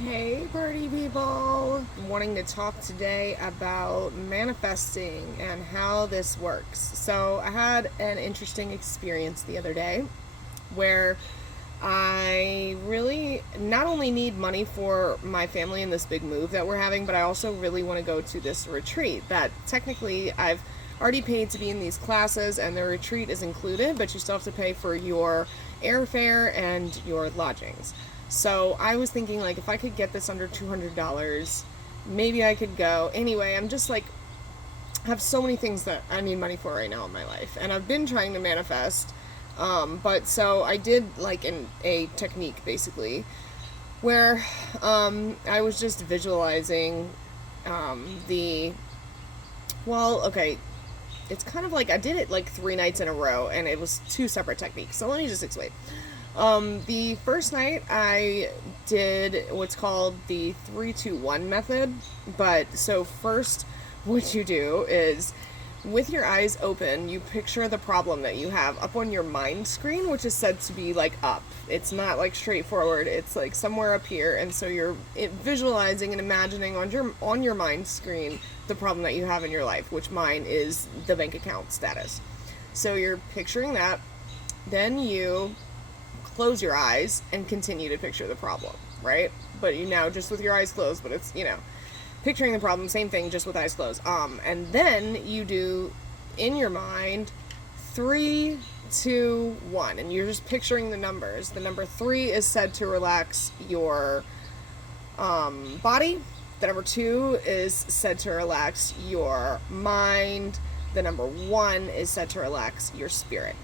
Hey, party people! I'm wanting to talk today about manifesting and how this works. So, I had an interesting experience the other day where I really not only need money for my family in this big move that we're having, but I also really want to go to this retreat that technically I've already paid to be in these classes and the retreat is included, but you still have to pay for your airfare and your lodgings. So I was thinking, like, if I could get this under $200, maybe I could go. Anyway, I'm just like, have so many things that I need money for right now in my life, and I've been trying to manifest. But so I did like a technique basically where I was just visualizing the okay, it's kind of like I did it like 3 nights in a row, and it was two separate techniques. So let me just explain. The first night I did what's called the 3-2-1 method. But so first, what you do is with your eyes open, you picture the problem that you have up on your mind screen, which is said to be like up. It's not like straightforward. It's like somewhere up here, and so you're visualizing and imagining on your mind screen the problem that you have in your life, which mine is the bank account status. So you're picturing that. Then you close your eyes and continue to picture the problem, right? But you now just with your eyes closed, but it's, picturing the problem, same thing, just with eyes closed. And then you do in your mind 3, 2, 1, and you're just picturing the numbers. The number 3 is said to relax your body. The number 2 is said to relax your mind. The number 1 is said to relax your spirit.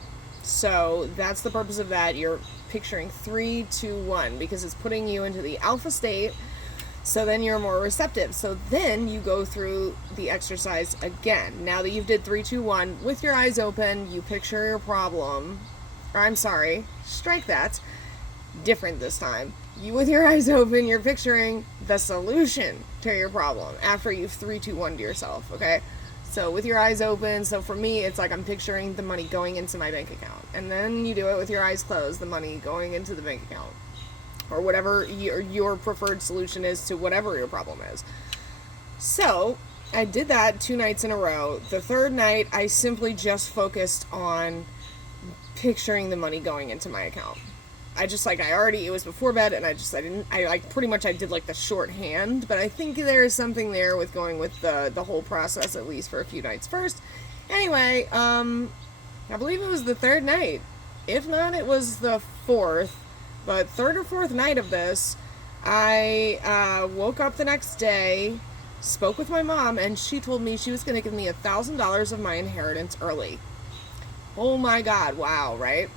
So that's the purpose of that. You're picturing 3, 2, 1 because it's putting you into the alpha state. So then you're more receptive. So then you go through the exercise again. Now that you've did 3, 2, 1 with your eyes open, you picture your problem. Or I'm sorry, strike that. Different this time. You with your eyes open, you're picturing the solution to your problem after you've 3, 2, 1 to yourself. Okay. So with your eyes open, so for me, it's like I'm picturing the money going into my bank account. And then you do it with your eyes closed, the money going into the bank account. Or whatever your preferred solution is to whatever your problem is. So I did that 2 nights in a row. The third night, I simply just focused on picturing the money going into my account. It was before bed, and I did like the shorthand, but I think there is something there with going with the whole process, at least for a few nights first. Anyway, I believe it was the third night. If not, it was the fourth, but third or fourth night of this, I woke up the next day, spoke with my mom, and she told me she was going to give me $1,000 of my inheritance early. Oh my God, wow, right?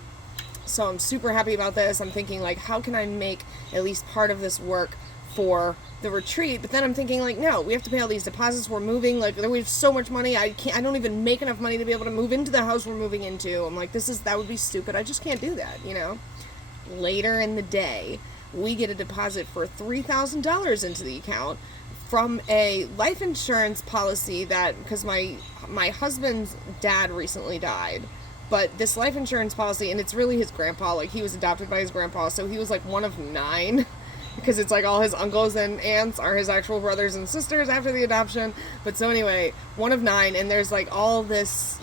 So I'm super happy about this. I'm thinking, like, how can I make at least part of this work for the retreat? But then I'm thinking, like, no, we have to pay all these deposits. We're moving. Like, we have so much money. I don't even make enough money to be able to move into the house we're moving into. I'm like, that would be stupid. I just can't do that. Later in the day, we get a deposit for $3,000 into the account from a life insurance policy because my husband's dad recently died. But this life insurance policy, and it's really his grandpa, like he was adopted by his grandpa, so he was like one of 9 because it's like all his uncles and aunts are his actual brothers and sisters after the adoption. But so anyway, one of 9, and there's like all this,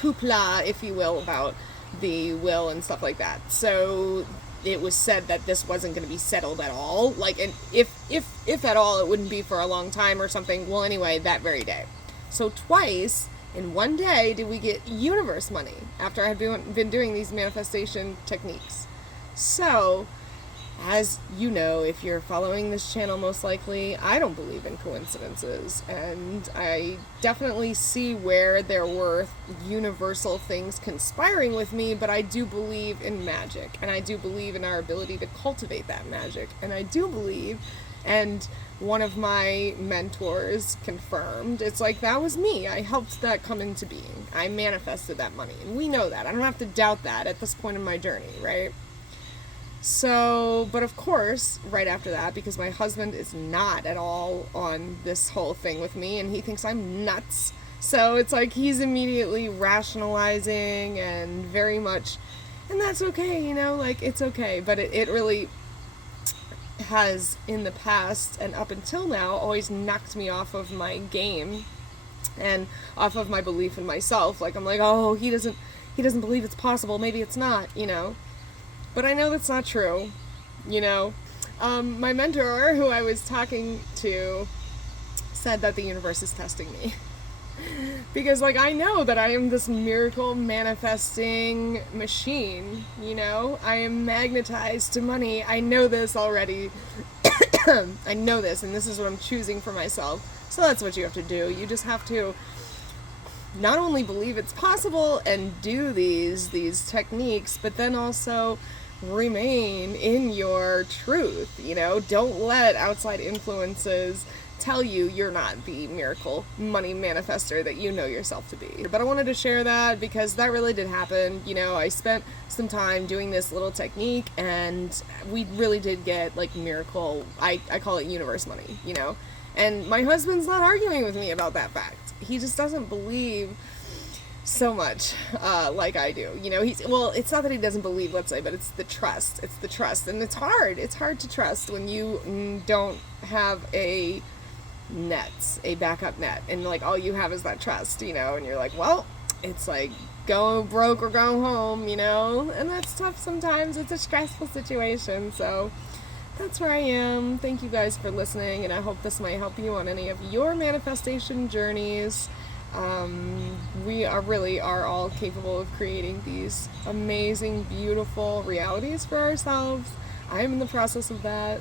hoopla, if you will, about the will and stuff like that. So it was said that this wasn't going to be settled at all. Like, and if at all, it wouldn't be for a long time or something. Well, anyway, that very day. So twice in one day did we get universe money after I had been doing these manifestation techniques. So, as you know, if you're following this channel, most likely, I don't believe in coincidences. And I definitely see where there were universal things conspiring with me, but I do believe in magic. And I do believe in our ability to cultivate that magic. And I do believe, and one of my mentors confirmed, it's like, that was me. I helped that come into being. I manifested that money. And we know that. I don't have to doubt that at this point in my journey, right? So, but of course, right after that, because my husband is not at all on this whole thing with me, and he thinks I'm nuts. So it's like he's immediately rationalizing and very much, and that's okay, like, it's okay. But it really, has in the past and up until now always knocked me off of my game and off of my belief in myself. Like, I'm like, oh, he doesn't believe it's possible, maybe it's not, you know. But I know that's not true, you know. My mentor, who I was talking to, said that the universe is testing me. Because, like, I know that I am this miracle manifesting machine, you know? I am magnetized to money. I know this already. I know this, and this is what I'm choosing for myself. So that's what you have to do. You just have to not only believe it's possible and do these techniques, but then also remain in your truth, you know? Don't let outside influences tell you you're not the miracle money manifester that you know yourself to be. But I wanted to share that because that really did happen. You know, I spent some time doing this little technique, and we really did get like miracle, I call it universe money, you know? And my husband's not arguing with me about that fact. He just doesn't believe so much like I do. You know, it's not that he doesn't believe, let's say, but it's the trust. It's the trust. And it's hard to trust when you don't have a backup net, and like all you have is that trust, you know, and you're like, well, it's like go broke or go home, you know, and that's tough sometimes. It's a stressful situation. So that's where I am. Thank you guys for listening, and I hope this might help you on any of your manifestation journeys. We are all capable of creating these amazing, beautiful realities for ourselves. I am in the process of that.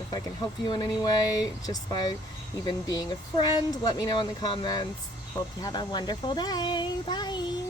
If I can help you in any way, just by even being a friend, let me know in the comments. Hope you have a wonderful day. Bye.